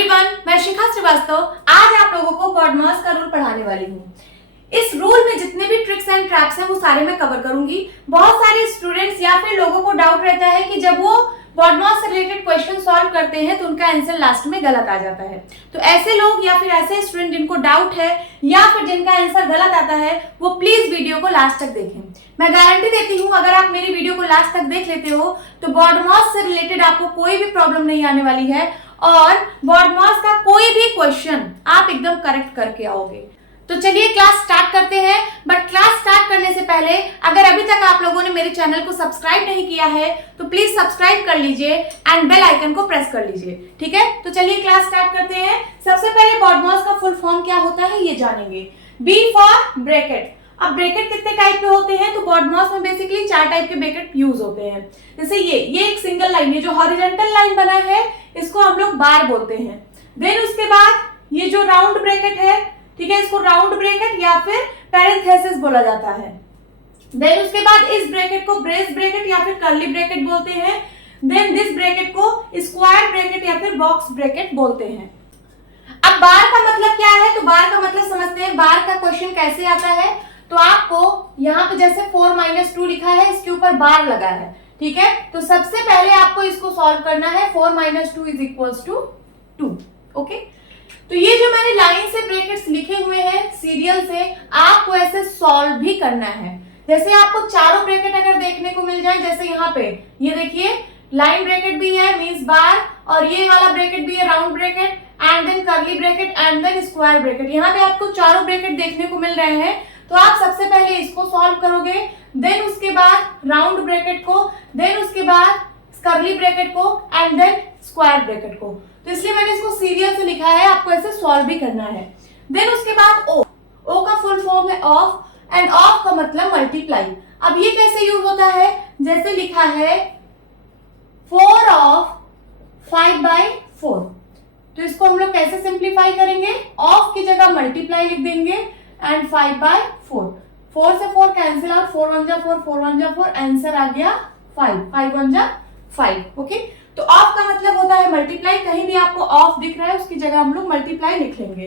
Everyone, मैं शिखा श्रीवास्तव आज आप लोगों को BODMAS का रूल पढ़ाने वाली हूँ। इस रूल में जितने भी ट्रिक्स एंड ट्रैप्स हैं वो सारे मैं कवर करूंगी। बहुत सारे स्टूडेंट्स या फिर लोगों को डाउट रहता है कि जब वो BODMAS से रिलेटेड क्वेश्चन सॉल्व करते हैं तो उनका आंसर लास्ट में गलत आ जाता है। तो ऐसे लोग या फिर ऐसे स्टूडेंट जिनको डाउट है या फिर जिनका आंसर गलत आता है वो प्लीज वीडियो को लास्ट तक देखें। मैं गारंटी देती हूँ अगर आप मेरी वीडियो को लास्ट तक देख लेते हो तो BODMAS से रिलेटेड आपको कोई भी प्रॉब्लम नहीं आने वाली है और BODMAS का कोई भी क्वेश्चन आप एकदम करेक्ट करके आओगे। तो चलिए क्लास स्टार्ट करते हैं। बट क्लास स्टार्ट करने से पहले अगर अभी तक आप लोगों ने मेरे चैनल को सब्सक्राइब नहीं किया है तो प्लीज सब्सक्राइब कर लीजिए एंड बेल आइकन को प्रेस कर लीजिए। ठीक है, तो चलिए क्लास स्टार्ट करते हैं। सबसे पहले BODMAS का फुल फॉर्म क्या होता है ये जानेंगे। B for bracket. अब ब्रैकेट कितने टाइप के होते हैं तो BODMAS में बेसिकली 4 टाइप के ब्रैकेट यूज होते हैं। जैसे ये एक सिंगल लाइन, ये जो हॉरिजॉन्टल लाइन बना है इसको हम लोग बार बोलते हैं। देन उसके बाद ये जो राउंड ब्रैकेट है, ठीक है, इसको राउंड ब्रैकेट या फिर पैरेंथेसिस बोला जाता है। देन उसके बाद इस ब्रैकेट को ब्रेस ब्रैकेट या फिर कर्ली ब्रैकेट बोलते हैं। देन दिस ब्रैकेट को स्क्वायर ब्रैकेट या फिर बॉक्स ब्रैकेट बोलते हैं। अब बार का मतलब क्या है तो बार का मतलब समझते हैं। बार का क्वेश्चन कैसे आता है तो आपको यहाँ पे जैसे 4 - 2 लिखा है, इसके ऊपर बार लगा है। ठीक है, तो सबसे पहले आपको इसको सॉल्व करना है। 4 - 2 = 2। ओके, तो ये जो मैंने लाइन से ब्रैकेट्स लिखे हुए हैं सीरियल से, आपको ऐसे सॉल्व भी करना है। जैसे आपको चारों ब्रैकेट अगर देखने को मिल जाए, जैसे यहाँ पे ये देखिए लाइन ब्रैकेट भी है मींस बार, और ये वाला ब्रैकेट भी है round bracket and then curly bracket and then square bracket. यहाँ पे आपको चारों ब्रैकेट देखने को मिल रहे हैं। तो आप सबसे पहले इसको सॉल्व करोगे, देन उसके बाद राउंड ब्रैकेट को, देन उसके बाद कर्ली ब्रैकेट को एंड देन स्क्वायर ब्रैकेट को। तो इसलिए मैंने इसको सीरियल से लिखा है, आपको ऐसे सॉल्व भी करना है। देन उसके बाद ओ का फुल फॉर्म है ऑफ, एंड ऑफ का मतलब मल्टीप्लाई। अब ये कैसे यूज होता है, जैसे लिखा है 4 ऑफ 5/4। तो इसको हम लोग कैसे सिंप्लीफाई करेंगे, ऑफ की जगह मल्टीप्लाई लिख देंगे एंड 5/4। 4 से 4 कैंसिल आउट, 4 1 4, 4 1 4, आंसर आ गया 5, 5 1 5। ओके, तो ऑफ का मतलब होता है मल्टीप्लाई। कहीं भी आपको ऑफ दिख रहा है उसकी जगह हम लोग मल्टीप्लाई लिख लेंगे।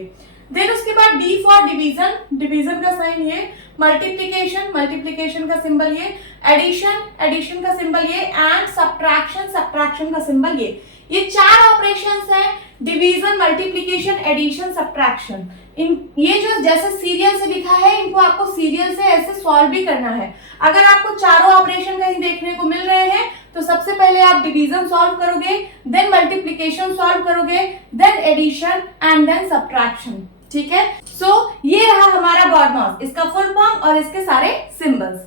देन उसके बाद डी फॉर डिवीजन, डिवीजन का साइन ये, मल्टीप्लिकेशन, मल्टीप्लिकेशन का सिंबल ये, एडिशन, एडिशन का सिंबल ये, एंड सब्ट्रैक्शन, सब्ट्रैक्शन का सिंबल ये 4 ऑपरेशंस हैं, डिवीजन, मल्टीप्लिकेशन, एडिशन, सब्ट्रैक्शन। ये जो जैसे सीरियल से लिखा है इनको आपको सीरियल से ऐसे सॉल्व भी करना है। अगर आपको चारों ऑपरेशन कहीं देखने को मिल रहे हैं तो सबसे पहले आप डिवीजन सॉल्व करोगे, देन मल्टीप्लिकेशन सॉल्व करोगे, then addition and then subtraction. ठीक है, सो ये रहा हमारा BODMAS, इसका फुल फॉर्म और इसके सारे सिंबल्स।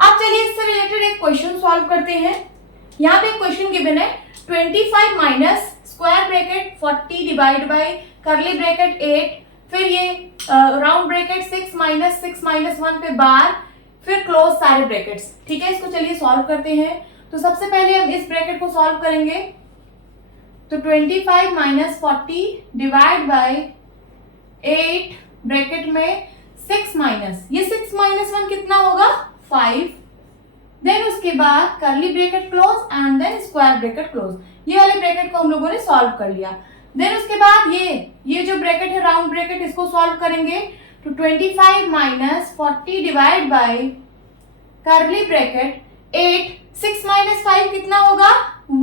अब चलिए इससे रिलेटेड एक क्वेश्चन सॉल्व करते हैं। यहाँ पे क्वेश्चन गिवन है 25 minus square bracket 40 divide by curly bracket 8, फिर ये राउंड ब्रैकेट 6 - 6 - 1 पे बार, फिर क्लोज सारे ब्रैकेट्स। ठीक है, इसको चलिए सॉल्व करते हैं। तो सबसे पहले हम इस ब्रैकेट को सॉल्व करेंगे। तो 25 - 40 डिवाइड बाय 8 ब्रैकेट में 6 - ये 6 - 1 कितना होगा 5। देन उसके बाद curly bracket close and then square bracket close. ये वाले ब्रैकेट को हम लोगों ने सॉल्व कर लिया। देन उसके बाद ये जो ब्रैकेट है राउंड ब्रैकेट, इसको सॉल्व करेंगे। तो 25 - 40 डिवाइड बाय कर्ली ब्रैकेट 8, 6 - 5 कितना होगा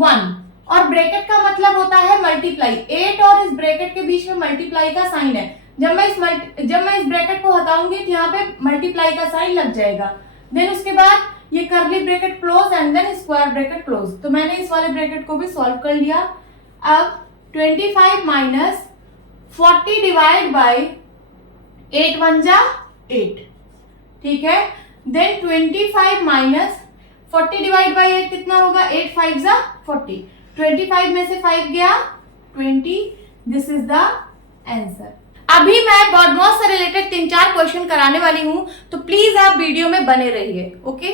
1, और ब्रैकेट का मतलब होता है मल्टीप्लाई। 8 और इस ब्रैकेट के बीच में मल्टीप्लाई का साइन है। जब मैं इस ब्रैकेट को हटाऊंगी तो यहाँ पे मल्टीप्लाई का साइन लग जाएगा। देन उसके बाद ये curly bracket close and then square bracket close. तो मैंने इस वाले ब्रैकेट को भी सॉल्व कर लिया। अब 25 - 40 डिवाइड बाय 8 1 8। ठीक है, देन 25 - 40 डिवाइड बाय 8 कितना होगा 8 5 40। 25 में से 5 गया 20। This is the answer. अभी मैं BODMAS से रिलेटेड 3-4 क्वेश्चन कराने वाली हूं, तो प्लीज आप वीडियो में बने रहिए। Okay,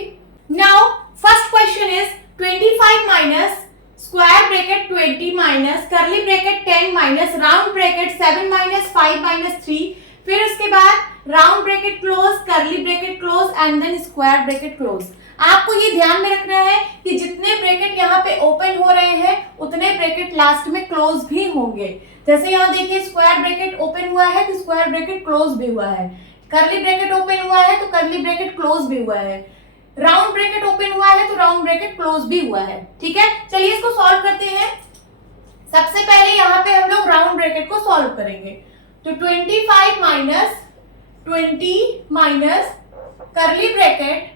now first question is 25 minus square bracket 20 minus curly bracket 10 minus round bracket 7 - 5 - 3, फिर उसके बाद round bracket close, curly bracket close and then square bracket close. आपको ये ध्यान में रखना है कि जितने ब्रैकेट यहाँ पे ओपन हो रहे हैं उतने ब्रैकेट लास्ट में क्लोज भी होंगे। जैसे यहाँ देखिए स्क्वायर ब्रैकेट ओपन हुआ है तो स्क्वायर ब्रैकेट क्लोज भी हुआ है, कर्ली ब्रैकेट ओपन हुआ है तो कर्ली ब्रैकेट क्लोज भी हुआ है, राउंड ब्रैकेट ओपन हुआ है तो राउंड ब्रैकेट क्लोज भी हुआ है। ठीक है, चलिए इसको सॉल्व करते हैं। सबसे पहले यहाँ पे हम लोग राउंड ब्रैकेट को सॉल्व करेंगे। तो 25 minus 20 minus curly bracket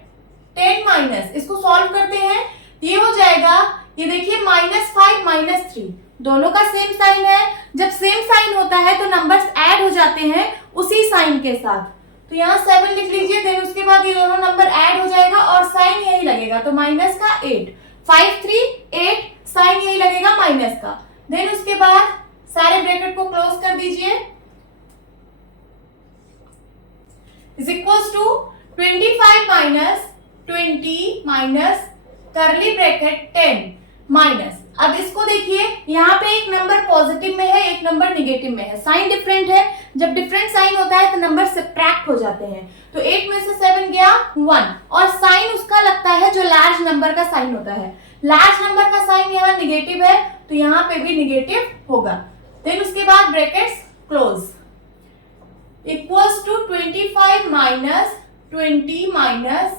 10 minus, इसको सॉल्व करते हैं। ये हो जाएगा, ये देखिए -5 -3 दोनों का सेम साइन है। जब सेम साइन होता है तो नंबर्स ऐड हो जाते हैं उसी साइन के साथ। तो यहाँ 7 लिख लीजिए, देन उसके बाद ये दोनों नंबर ऐड हो जाएगा और साइन यही लगेगा, तो माइनस का 8, 5 3 8 साइन यही लगेगा माइनस का। देन उसके बाद सारे ब्रैकेट को क्लोज कर दीजिए, is equals to 25 minus 20 minus curly bracket 10 minus. अब इसको देखिए, यहाँ पे एक नंबर पॉजिटिव में है, एक नंबर निगेटिव में है, साइन डिफरेंट है। जब डिफरेंट साइन होता है तो नंबर सब्ट्रैक्ट हो जाते हैं। तो 8 में से 7 गया 1, और साइन उसका लगता है जो लार्ज नंबर का साइन होता है। लार्ज नंबर का साइन यहाँ निगेटिव है तो यहाँ पे भी निगेटिव होगा। देन उसके बाद brackets close, equals to 25 minus 20 minus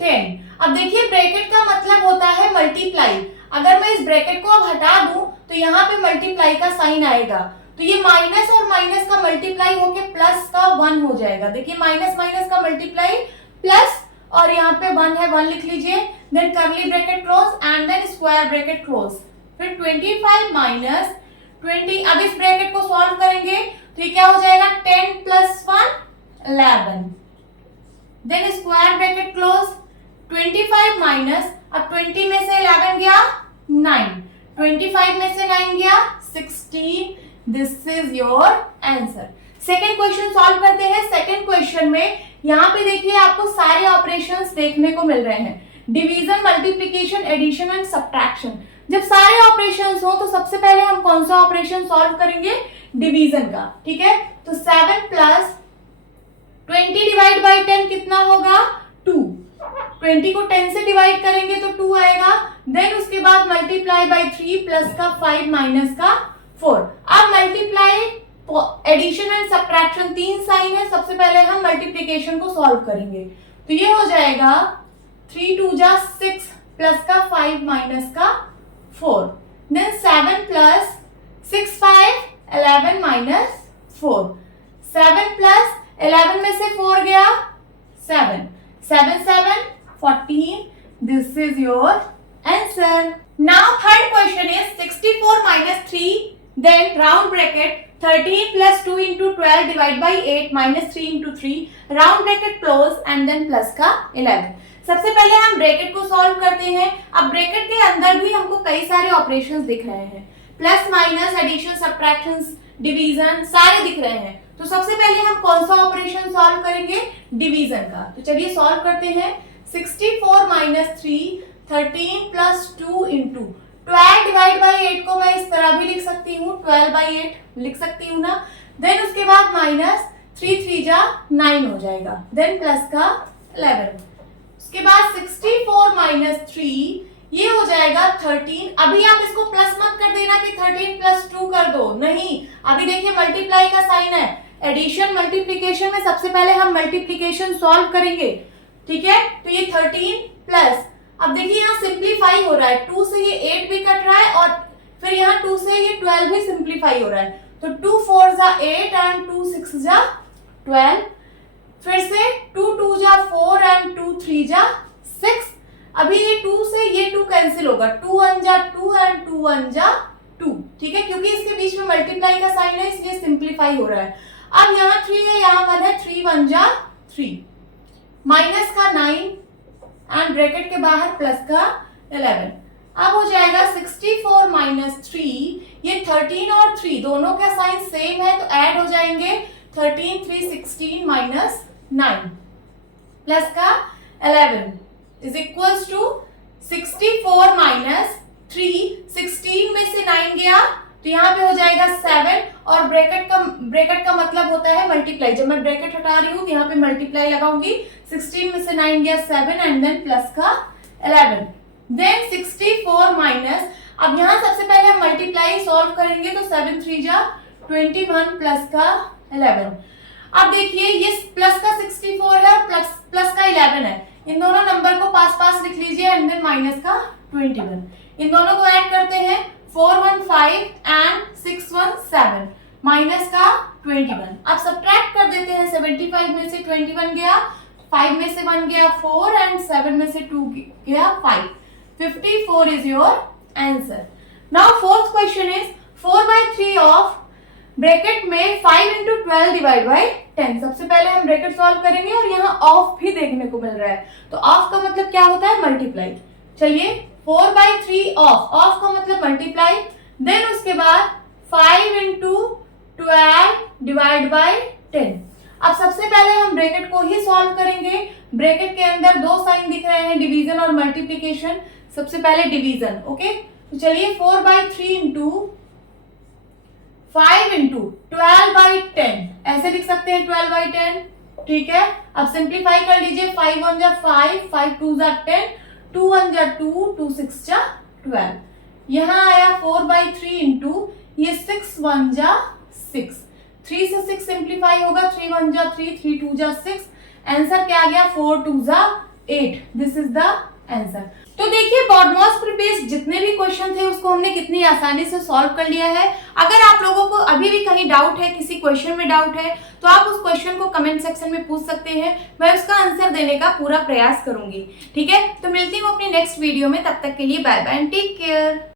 10। अब देखिए ब्रैकेट का मतलब होता है मल्टीप्लाई। अगर मैं इस ब्रैकेट को अब हटा दूं तो यहाँ पे मल्टीप्लाई का साइन आएगा, तो ये माइनस और माइनस का मल्टीप्लाई होके प्लस का 1 हो जाएगा। देखिए माइनस माइनस का मल्टीप्लाई प्लस, और यहाँ पे 1 है, 1 लिख लीजिए। Then curly bracket close and then square bracket close, फिर 25 माइनस 20। अब इस ब्रैकेट को सॉल्व करेंगे तो ये क्या हो जाएगा, 10 plus 1 11। Then square bracket close, 25 minus, अब 20 में से 11 गया 9, 25 में से 9 गया 16। This is your answer. Second question solve करते हैं। सेकेंड क्वेश्चन में यहाँ पे देखिए आपको सारे ऑपरेशंस देखने को मिल रहे हैं, division, multiplication, addition and subtraction. जब सारे ऑपरेशंस हो तो सबसे पहले हम कौन सा ऑपरेशन सॉल्व करेंगे, डिवीजन का। ठीक है, तो 7 प्लस 20 डिवाइड बाई 10 कितना होगा, 2। 20 को 10 से डिवाइड करेंगे तो 2 आएगा। देन उसके बाद मल्टीप्लाई बाई 3 प्लस का 5 माइनस का 4। अब multiply, addition and subtraction, 3 sign है। सबसे पहले हम मल्टीप्लिकेशन को सॉल्व करेंगे, तो ये हो जाएगा 3 2 जा 6 प्लस का 5 माइनस का 4। Then 7 plus 6 5 11 minus 4। 7 प्लस 11 में से 4 गया 7, 7 7 14। This is your answer. Now third question is 64 minus 3, then round bracket 13 plus 2 into 12 divided by 8 minus 3 into 3, round bracket close and then plus का 11। सबसे पहले हम ब्रैकेट को सॉल्व करते हैं। अब ब्रैकेट के अंदर भी हमको कई सारे ऑपरेशंस दिख रहे हैं, plus minus, addition, subtraction, division सारे दिख रहे हैं। तो सबसे पहले हम कौन सा ऑपरेशन सॉल्व करेंगे, डिवीजन का। तो चलिए सॉल्व करते हैं। 64 minus 3, 13 plus 2 into 12 divide by 8 को मैं इस तरह भी लिख सकती हूँ, 12 बाई 8 लिख सकती हूँ ना। देन उसके बाद माइनस 3 3 जा 9 हो जाएगा, देन प्लस का 11। उसके बाद 64 माइनस 3, ये हो जाएगा 13। अभी आप इसको प्लस मत कर देना कि 13 प्लस 2 कर दो, नहीं, अभी देखिए मल्टीप्लाई का साइन है। एडिशन मल्टीप्लिकेशन में सबसे पहले हम मल्टीप्लिकेशन सॉल्व करेंगे। ठीक है, तो ये 13 प्लस, अब देखिए यहाँ सिंप्लीफाई हो रहा है, 2 से ये 8 भी कट रहा है और फिर यहाँ 2 से ये 12 भी सिंप्लीफाई हो रहा है। तो 2 4 जा 8 एंड 2 6 जा 12। फिर से 2 2 जा 4 एंड 2 3 जा 6। अभी ये 2 से ये 2 कैंसिल होगा, 2 1 जा 2 एंड 2 1 जा 2। ठीक है, क्योंकि इसके बीच में मल्टीप्लाई का साइन है इसलिए सिंप्लीफाई हो रहा है। अब यहाँ 3 है, यहाँ 1 है, 3 1 जा 3, माइनस का 9 एंड ब्रैकेट के बाहर प्लस का 11। अब हो जाएगा 64 माइनस 3, ये 13 और 3 दोनों का साइन सेम है तो ऐड हो जाएंगे। 13 3 16 माइनस 9 प्लस का 11 इज इक्वल्स टू 64 माइनस 3, 16 में से 9 गया तो यहाँ पे हो जाएगा 7, और ब्रैकेट का मतलब होता है मल्टीप्लाई। जब मैं ब्रैकेट हटा रही हूँ यहाँ पे मल्टीप्लाई लगाऊंगी। 16 में से 9 गया 7 एंड देन प्लस का 11। देन 64 माइनस, अब यहाँ सबसे पहले हम मल्टीप्लाई सॉल्व करेंगे, तो 7 3 जा 21 प्लस का 11। अब देखिए ये प्लस का 64 है और प्लस का 11 है, इन दोनों नंबर को पास पास लिख लीजिए एंड देन माइनस का 21। इन दोनों को ऐड करते हैं, 415 एंड 617 माइनस का 21। अब सब्ट्रैक्ट कर देते हैं, 75 में से 21 गया, 5 में से 1 गया 4 एंड 7 में से 2 गया 5। 54 is your answer. Now fourth question is 4/3 of bracket में 5 into 12 डिवाइड बाई 10। सबसे पहले हम ब्रैकेट सॉल्व करेंगे और यहाँ ऑफ भी देखने को मिल रहा है, तो ऑफ का मतलब क्या होता है, मल्टीप्लाई। चलिए 4/3 ऑफ का मतलब मल्टीप्लाई, देन उसके बाद 5 into 12 डिवाइड बाई 10। अब सबसे पहले हम ब्रैकेट को ही सॉल्व करेंगे। ब्रैकेट के अंदर दो साइन दिख रहे हैं, डिवीजन और मल्टीप्लिकेशन। सबसे पहले डिवीजन, ओके। तो चलिए 4/3 इंटू 5 इंटू 12/10 ऐसे लिख सकते हैं, 12/10, ठीक है। अब सिंप्लीफाई कर लीजिए, 5 1 जा 5, 5 2 जा 10, 2 1 जा 2, 2 6 जा 12। यहाँ आया 4/3 इंटू ये 6 1 जा 6, 3 से 6 सिंप्लीफाई होगा, 3 1 जा 3, 3 2 जा 6। आंसर क्या आ गया, 4 2 जा 8। This is the answer. तो देखिए बॉडमॉस प्रीपेस जितने भी क्वेश्चन थे उसको हमने कितनी आसानी से सॉल्व कर लिया है। अगर आप लोगों को अभी भी कहीं डाउट है, किसी क्वेश्चन में डाउट है, तो आप उस क्वेश्चन को कमेंट सेक्शन में पूछ सकते हैं, मैं उसका आंसर देने का पूरा प्रयास करूंगी, ठीक है। तो मिलती हूँ अपनी नेक्स्ट वीडियो में, तब तक के लिए bye bye and take care.